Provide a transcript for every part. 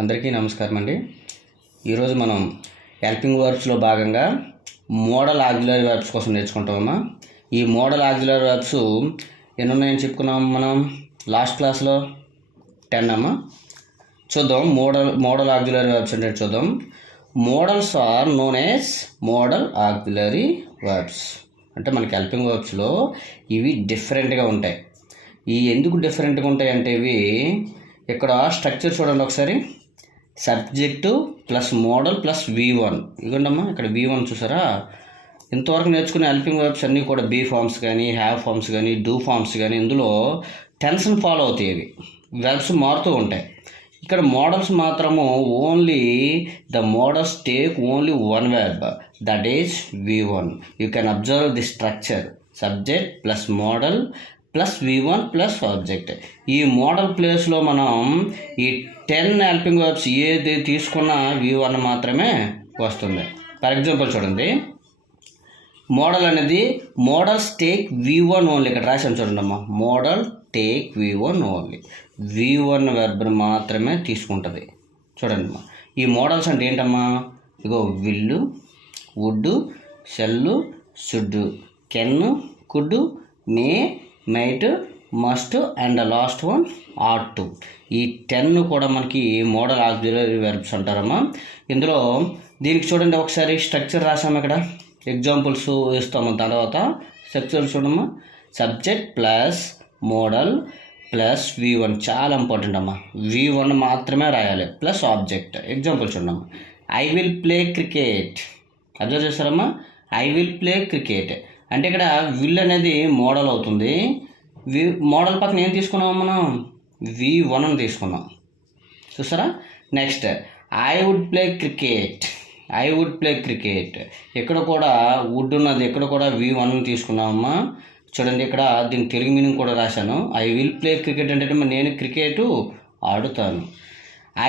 అందరికీ నమస్కారం అండి. ఈరోజు మనం హెల్పింగ్ వర్బ్స్లో భాగంగా మోడల్ ఆక్సిలరీ వర్బ్స్ కోసం నేర్చుకుంటామమ్మా. ఈ మోడల్ ఆక్సిలరీ వర్బ్స్ ఎన్ని ఉన్నాయని చెప్పుకున్నాం మనం లాస్ట్ క్లాస్లో 10 అమ్మా. చూద్దాం మోడల్ ఆక్సిలరీ వర్బ్స్ అంటే చూద్దాం. Modals are known as modal auxiliary verbs. అంటే మనకి హెల్పింగ్ వర్బ్స్లో ఇవి డిఫరెంట్గా ఉంటాయి. ఈ ఎందుకు డిఫరెంట్గా ఉంటాయి అంటే ఇవి ఇక్కడ స్ట్రక్చర్ చూడండి ఒకసారి. Subject plus model plus V1. ఇదిగోండమ్మా ఇక్కడ V1 చూసారా. ఇంతవరకు నేర్చుకునే హెల్పింగ్ వర్బ్స్ అన్నీ కూడా బీ ఫార్మ్స్ కానీ హ్యావ్ ఫార్మ్స్ కానీ డూ ఫార్మ్స్ కానీ ఇందులో టెన్స్ని ఫాలో అవుతాయి. ఇవి వెర్బ్స్ మారుతూ ఉంటాయి. ఇక్కడ మోడల్స్ మాత్రము only the models take only one verb, that is V1. You can observe the structure subject plus model plus V1 plus object. ఈ మోడల్ ప్లేస్లో మనం ఈ 10 హెల్పింగ్ వర్బ్స్ ఏది తీసుకున్నా V1 మాత్రమే వస్తుంది. ఫర్ ఎగ్జాంపుల్ చూడండి, మోడల్ అనేది మోడల్స్ టేక్ V1 ఓన్లీ. ఇక్కడ రాశాను చూడండి అమ్మా, model take V1 only. V1 వెర్బ్ని మాత్రమే తీసుకుంటుంది. చూడండి అమ్మా, ఈ మోడల్స్ అంటే ఏంటమ్మా, ఇగో will, would, shall, should, can, could, may, might, must and last one ought to. ఈ 10 కూడా మనకి మోడల్ ఆక్సిలరీ వెర్బ్స్ అంటారమ్మా. ఇందులో దీనికి చూడండి ఒకసారి స్ట్రక్చర్ రాసాము. ఇక్కడ ఎగ్జాంపుల్స్ ఇస్తాము. తర్వాత స్ట్రక్చర్ చూడమ్మా, subject plus model plus V1. చాలా ఇంపార్టెంట్ అమ్మా. V1 మాత్రమే రాయాలి ప్లస్ ఆబ్జెక్ట్. ఎగ్జాంపుల్ చూడమ్మా, I will play cricket. Observe చేస్తారమ్మా, ఐ విల్ ప్లే క్రికెట్ అంటే ఇక్కడ విల్ అనేది మోడల్ అవుతుంది. మోడల్ పక్కన ఏం తీసుకున్నాం మనం, V1 తీసుకున్నాం. చూసారా. Next I would play cricket. I would play cricket ఇక్కడ కూడా వుడ్ ఉన్నది, ఇక్కడ కూడా V1 తీసుకున్నామమ్మా. చూడండి ఇక్కడ దీని తెలుగు మీనింగ్ కూడా రాశాను. ఐ విల్ ప్లే క్రికెట్ అంటే నేను క్రికెట్ ఆడుతాను.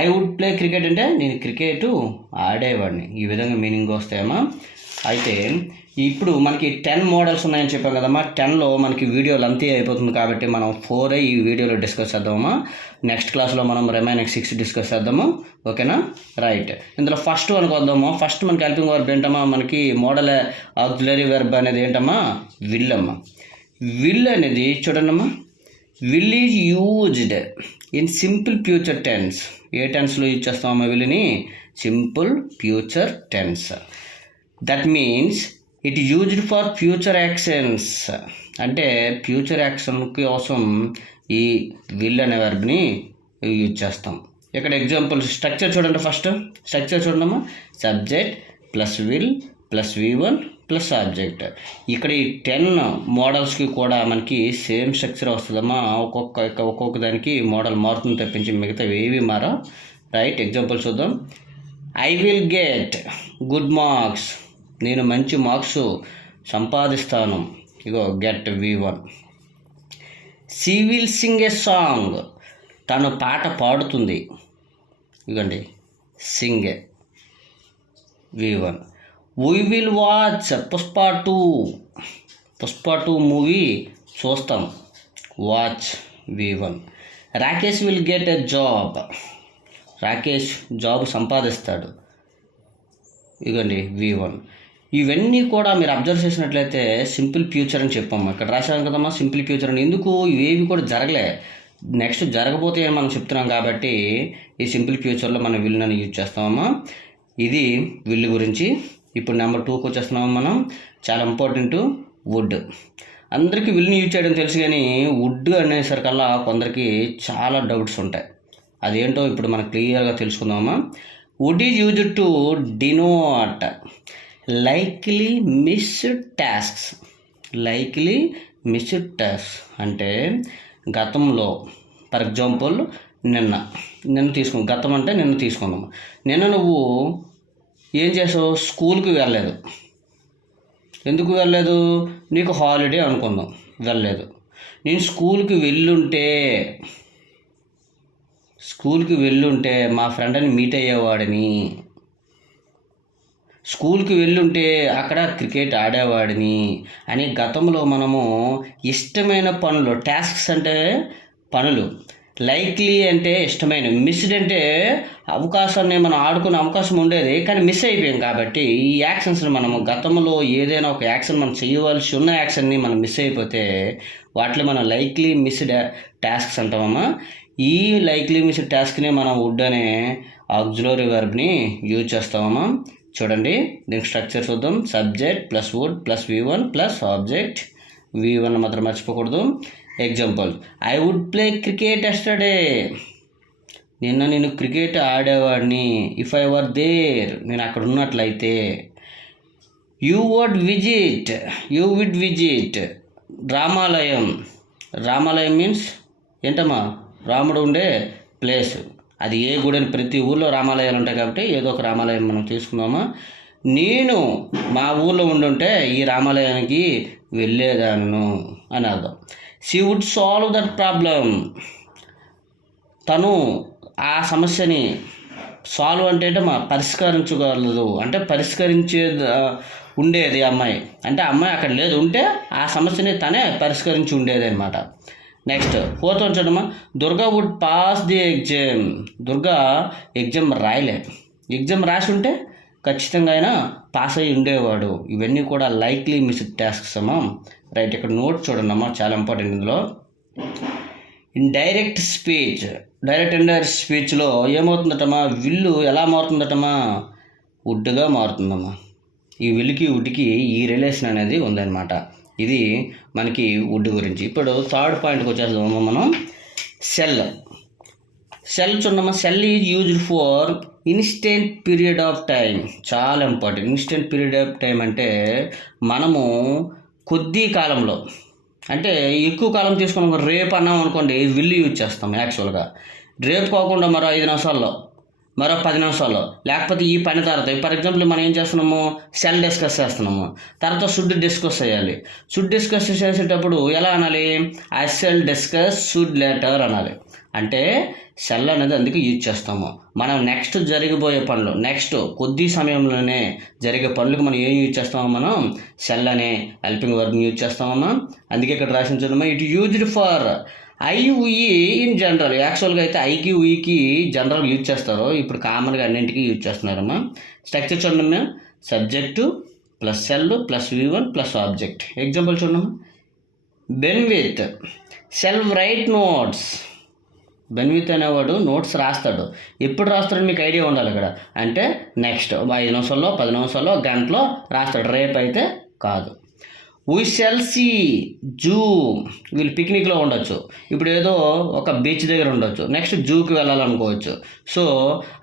ఐ వుడ్ ప్లే క్రికెట్ అంటే నేను క్రికెట్ ఆడేవాడిని. ఈ విధంగా మీనింగ్ వస్తాయమ్మా. అయితే ఇప్పుడు మనకి 10 మోడల్స్ ఉన్నాయని చెప్పాం కదమ్మా. 10లో మనకి వీడియోలు అంతే అయిపోతుంది కాబట్టి మనం 4 ఈ వీడియోలో డిస్కస్ చేద్దామమ్మా. నెక్స్ట్ క్లాస్లో మనం రిమైనింగ్ 6 డిస్కస్ చేద్దాము. ఓకేనా, రైట్. ఇందులో ఫస్ట్ వన్కి వద్దాము. ఫస్ట్ మనకి హెల్పింగ్ వర్బ్ ఏంటమ్మా, మనకి మోడల్ ఆక్సిలరీ వెర్బ్ అనేది ఏంటమ్మా, విల్ అమ్మా. విల్ అనేది చూడండమ్మా, will is used in simple future tense. ఏ టెన్స్లో యూజ్ చేస్తామమ్మా విల్ని, simple future tense. That means it used for future actions. అంటే ఫ్యూచర్ యాక్షన్ కోసం ఈ విల్ అనే వెర్బ్ని యూజ్ చేస్తాం. ఇక్కడ ఎగ్జాంపుల్ స్ట్రక్చర్ చూడండి. ఫస్ట్ స్ట్రక్చర్ చూడమ్మా, subject plus will plus V1 plus object. ఇక్కడ ఈ 10 మోడల్స్కి కూడా మనకి సేమ్ స్ట్రక్చర్ వస్తుందమ్మా. ఒక్కొక్క దానికి మోడల్ మారుతుంది తప్పించి మిగతా ఏవి మారా. రైట్. ఎగ్జాంపుల్ చూద్దాం. I will get good marks. నేను మంచి మార్క్స్ సంపాదిస్తాను. ఇగో get V1. She will sing a song. తను పాట పాడుతుంది. ఇగోండి sing V1. We will watch Pushpa 2. Pushpa 2 movie చూస్తాం. Watch V1. Rakesh will get a job. Rakesh job సంపాదిస్తాడు. ఇగోండి V1. ఇవన్నీ కూడా మీరు అబ్జర్వ్ చేసినట్లయితే సింపుల్ ఫ్యూచర్ అని చెప్పమ్మా. ఇక్కడ రాశాను కదమ్మా సింపుల్ ఫ్యూచర్ అని. ఎందుకు, ఇవేవి కూడా జరగలే, నెక్స్ట్ జరగబోతే అని మనం చెప్తున్నాం కాబట్టి ఈ సింపుల్ ఫ్యూచర్లో మనం విల్ అని యూజ్ చేస్తామమ్మా. ఇది విల్ గురించి. ఇప్పుడు నెంబర్ 2కి వచ్చేస్తున్నాము మనం. చాలా ఇంపార్టెంట్, వుడ్. అందరికీ విల్ని యూజ్ చేయడం తెలుసు కానీ వుడ్ అనేసరికల్లా కొందరికి చాలా డౌట్స్ ఉంటాయి. అదేంటో ఇప్పుడు మనం క్లియర్గా తెలుసుకుందామమ్మా. Would is used to denote likely missed tasks. Likely missed task అంటే గతంలో. ఫర్ ఎగ్జాంపుల్ నిన్న తీసుకున్నాం. గతం అంటే నిన్న తీసుకున్నాము. నిన్న నువ్వు ఏం చేసావు, స్కూల్కి వెళ్ళలేదు. ఎందుకు వెళ్ళలేదు, నీకు హాలిడే అనుకుందాం, వెళ్ళలేదు. నేను స్కూల్కి వెళ్ళుంటే మా ఫ్రెండ్ని మీట్ అయ్యేవాడిని. స్కూల్కి వెళ్ళుంటే అక్కడ క్రికెట్ ఆడేవాడిని అని గతంలో మనము ఇష్టమైన పనులు, టాస్క్స్ అంటే పనులు, లైక్లీ అంటే ఇష్టమైన, మిస్డ్ అంటే అవకాశాన్ని మనం ఆడుకునే అవకాశం ఉండేది కానీ మిస్ అయిపోయాం కాబట్టి ఈ యాక్షన్స్ని మనము గతంలో ఏదైనా ఒక యాక్షన్ మనం చేయవలసి ఉన్న యాక్షన్ని మనం మిస్ అయిపోతే వాటిలో మనం లైక్లీ మిస్డ్ టాస్క్స్ అంటామమ్మా. ఈ లైక్లీ మిస్డ్ టాస్క్ని మనం వుడ్ అనే ఆక్సిలరీ వర్బ్ని యూజ్ చేస్తామమ్మా. చూడండి దీనికి స్ట్రక్చర్ చూద్దాం. Subject plus would plus V1 plus object, V1 మాత్రం మర్చిపోకూడదు. Example, I would play cricket yesterday. నిన్న నేను క్రికెట్ ఆడేవాడిని. ఇఫ్ ఐ వర్ దేర్, నేను అక్కడ ఉన్నట్లయితే. యూ వుడ్ విజిట్ రామాలయం. రామాలయం మీన్స్ ఏంటమ్మా, రాముడు ఉండే ప్లేస్. అది ఏ గుడి అని, ప్రతి ఊళ్ళో రామాలయాలు ఉంటాయి కాబట్టి ఏదో ఒక రామాలయం మనం తీసుకుందామా. నేను మా ఊళ్ళో ఉండుంటే ఈ రామాలయానికి వెళ్ళేదాను అని అర్థం. She would solve that problem. తను ఆ సమస్యని సాల్వ్ అంటే పరిష్కరించగలదు, అంటే పరిష్కరించే ఉండేది అమ్మాయి. అంటే అమ్మాయి అక్కడ లేదు, ఉంటే ఆ సమస్యని తనే పరిష్కరించి ఉండేది అనమాట. నెక్స్ట్ 4th వన్ చూడమ్మా. Durga would pass the exam. Durga exam రాయలే, ఎగ్జామ్ రాసి ఉంటే ఖచ్చితంగా అయినా పాస్ అయ్యి ఉండేవాడు. ఇవన్నీ కూడా లైక్లీ మిస్డ్ టాస్క్స్ అమ్మా. రైట్, ఇక్కడ నోట్ చూడండి అమ్మా, చాలా ఇంపార్టెంట్ ఇందులో. Indirect speech, direct and direct స్పీచ్లో ఏమవుతుందటమ్మా, విల్లు ఎలా మారుతుందటమ్మా, వుడ్గా మారుతుందమ్మా. ఈ విల్లుకి వుడ్కి ఈ రిలేషన్ అనేది ఉందన్నమాట. ఇది మనకి వుడ్ గురించి. ఇప్పుడు 3rd పాయింట్కి వచ్చేస్తామమ్మా మనం. సెల్ చూడమ్మా. Shall is used for instant period of time. చాలా important. Instant period of time అంటే మనము కొద్ది కాలంలో, అంటే ఎక్కువ కాలం తీసుకున్నాం. రేపు అన్నాం అనుకోండి, విల్లు యూజ్ చేస్తాం. యాక్చువల్గా రేపు కాకుండా మరో 5 నిమిషాల్లో, మరో 10 నిమిషాల్లో, లేకపోతే ఈ పని తర్వాత. ఫర్ ఎగ్జాంపుల్ మనం ఏం చేస్తున్నాము, సెల్ డిస్కస్ చేస్తున్నాము, తర్వాత షుడ్ డిస్కస్ చేయాలి. షుడ్ డిస్కస్ చేసేటప్పుడు ఎలా అనాలి, I shall discuss should later అనాలి. అంటే సెల్ అనేది అందుకే యూజ్ చేస్తాము. మనం నెక్స్ట్ జరిగిపోయే పనులు, నెక్స్ట్ కొద్ది సమయంలోనే జరిగే పనులకు మనం ఏం యూజ్ చేస్తామో, మనం సెల్ అనే హెల్పింగ్ వర్బ్ని యూజ్ చేస్తామమ్మా. అందుకే ఇక్కడ రాసించమ్మా, it used for I in general. యాక్చువల్గా అయితే ఐకి ఉయికి జనరల్ యూజ్ చేస్తారు, ఇప్పుడు కామన్గా అన్నింటికి యూజ్ చేస్తున్నారమ్మా. స్ట్రక్చర్ చూడమ్మా. Subject plus cell plus V1 plus object. Example చూడమ్మా. బెన్విత్ సెల్ రైట్ నోట్స్. బెన్విత్ అనేవాడు నోట్స్ రాస్తాడు. ఎప్పుడు రాస్తాడని మీకు ఐడియా ఉండాలి ఇక్కడ. అంటే నెక్స్ట్ 5 నిమిషాల్లో, 10 నిమిషాల్లో, గంటలో రాస్తాడు, రేపు అయితే కాదు. We shall see zoo. వీళ్ళు పిక్నిక్లో ఉండొచ్చు, ఇప్పుడు ఏదో ఒక బీచ్ దగ్గర ఉండొచ్చు, నెక్స్ట్ జూకి వెళ్ళాలనుకోవచ్చు. సో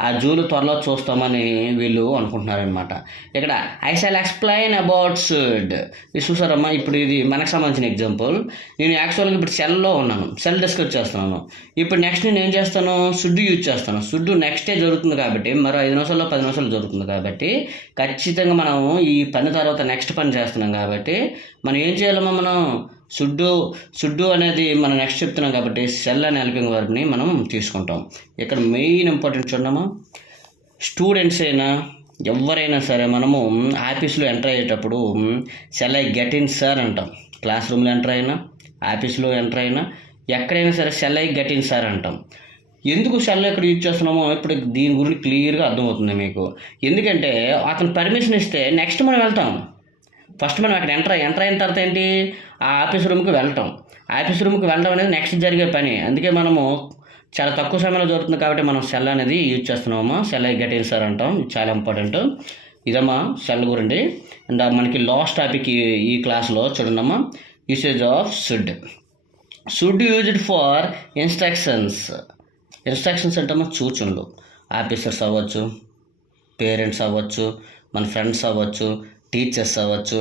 ఆ జూలు త్వరలో చూస్తామని వీళ్ళు అనుకుంటున్నారనమాట. ఇక్కడ I shall explain about should. ఇది చూసారమ్మా. ఇప్పుడు ఇది మనకు సంబంధించిన ఎగ్జాంపుల్. నేను యాక్చువల్గా ఇప్పుడు సెల్లో ఉన్నాను, సెల్ డిస్కస్ చేస్తున్నాను. ఇప్పుడు నెక్స్ట్ నేను ఏం చేస్తాను, షుడ్ యూజ్ చేస్తాను. షుడ్ నెక్స్టే జరుగుతుంది కాబట్టి, మరో 5 నిమిషాల్లో 10 నిమిషాలు జరుగుతుంది కాబట్టి ఖచ్చితంగా మనం ఈ పని తర్వాత నెక్స్ట్ పని చేస్తున్నాం కాబట్టి మనం ఏం చేయాలమ్మా, మనం షుడ్ అనేది మనం నెక్స్ట్ చెప్తున్నాం కాబట్టి సెల్ అనే హెల్పింగ్ వర్బ్ని మనం తీసుకుంటాం. ఇక్కడ మెయిన్ ఇంపార్టెంట్ చూడమ్మా. స్టూడెంట్స్ అయినా ఎవరైనా సరే మనము ఆఫీస్లో ఎంటర్ అయ్యేటప్పుడు shall I get in sir అంటాం. క్లాస్ రూమ్లో ఎంటర్ అయినా, ఆఫీస్లో ఎంటర్ అయినా, ఎక్కడైనా సరే shall I get in sir అంటాం. ఎందుకు షల్ ఎక్కడ యూజ్ చేస్తున్నామో ఇప్పుడు దీని గురించి క్లియర్గా అర్థమవుతుంది మీకు. ఎందుకంటే అతను పర్మిషన్ ఇస్తే నెక్స్ట్ మనం వెళ్తాం. ఫస్ట్ మనం అక్కడ ఎంటర్ అయిన తర్వాత ఏంటి, ఆ ఆఫీస్ రూమ్కి వెళ్ళటం. ఆఫీస్ రూమ్కి వెళ్ళడం అనేది నెక్స్ట్ జరిగే పని. అందుకే మనము చాలా తక్కువ సమయంలో జరుగుతుంది కాబట్టి మనం సెల్ అనేది యూజ్ చేస్తున్నామమ్మా. Shall I get in sir అంటాం. చాలా ఇంపార్టెంట్ ఇదమ్మా సెల్ గురించి. అండ్ మనకి లాస్ట్ టాపిక్ ఈ క్లాస్లో చూడండమ్మా. Usage of should used for instructions. Instructions అంటే సూచనలు. ఆఫీసర్స్ అవ్వచ్చు, పేరెంట్స్ అవ్వచ్చు, మన ఫ్రెండ్స్ అవ్వచ్చు, టీచర్స్ అవ్వచ్చు,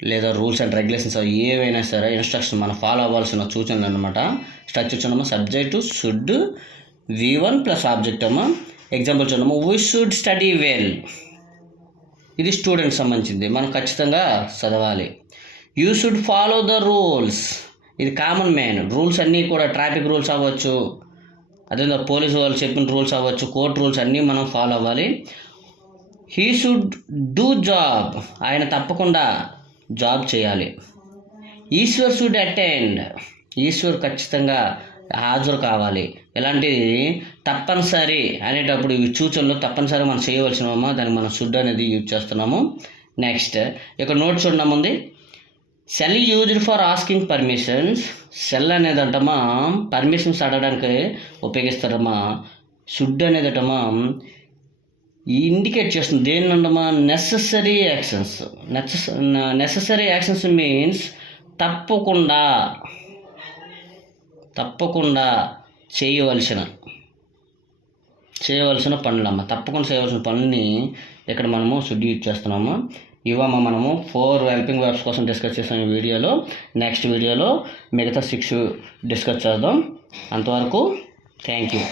లేదా రూల్స్ అండ్ రెగ్యులేషన్స్ ఏవైనా సరే ఇన్స్ట్రక్షన్ మనం ఫాలో అవ్వాల్సిన సూచనలు అనమాట. స్ట్రక్చర్ చూడమ్మా. Subject should, V1 plus object అమ్మా. ఎగ్జాంపుల్ చూడమ్మా. We should study well. ఇది స్టూడెంట్స్ సంబంధించింది, మనం ఖచ్చితంగా చదవాలి. You should follow the rules. ఇది కామన్ మ్యాన్. రూల్స్ అన్నీ కూడా ట్రాఫిక్ రూల్స్ అవ్వచ్చు, అదే పోలీసు వాళ్ళు చెప్పిన రూల్స్ అవ్వచ్చు, కోర్ట్ రూల్స్ అన్నీ మనం ఫాలో అవ్వాలి. He should do job. ఆయన తప్పకుండా జాబ్ చేయాలి. Eshwar should attend. ఈశ్వర్ ఖచ్చితంగా హాజరు కావాలి. ఇలాంటిది తప్పనిసరి అనేటప్పుడు ఇవి సూచనలు తప్పనిసరి మనం చేయవలసినవమ్మా, దానికి మనం షుడ్ అనేది యూజ్ చేస్తున్నాము. నెక్స్ట్ ఇక్కడ నోట్ చూడడం ఉంది, cell used for asking permissions. Cell అనేది అంటమా పర్మిషన్స్ అడగడానికి ఉపయోగిస్తారమ్మా. షుడ్ అనేది అంటమా ఇండికేట్ చేస్తుంది దేని అంటమా necessary actions. Necessary actions means తప్పకుండా చేయవలసిన పనులమ్మ. తప్పకుండా చేయవలసిన పనులని ఇక్కడ మనము షుడ్ యూజ్ చేస్తున్నాము. ఇవమ్మ మనము 4 హెల్పింగ్ వర్బ్స్ కోసం డిస్కస్ చేసాం ఈ వీడియోలో. నెక్స్ట్ వీడియోలో మిగతా 6 డిస్కస్ చేద్దాం. అంతవరకు థ్యాంక్ యూ.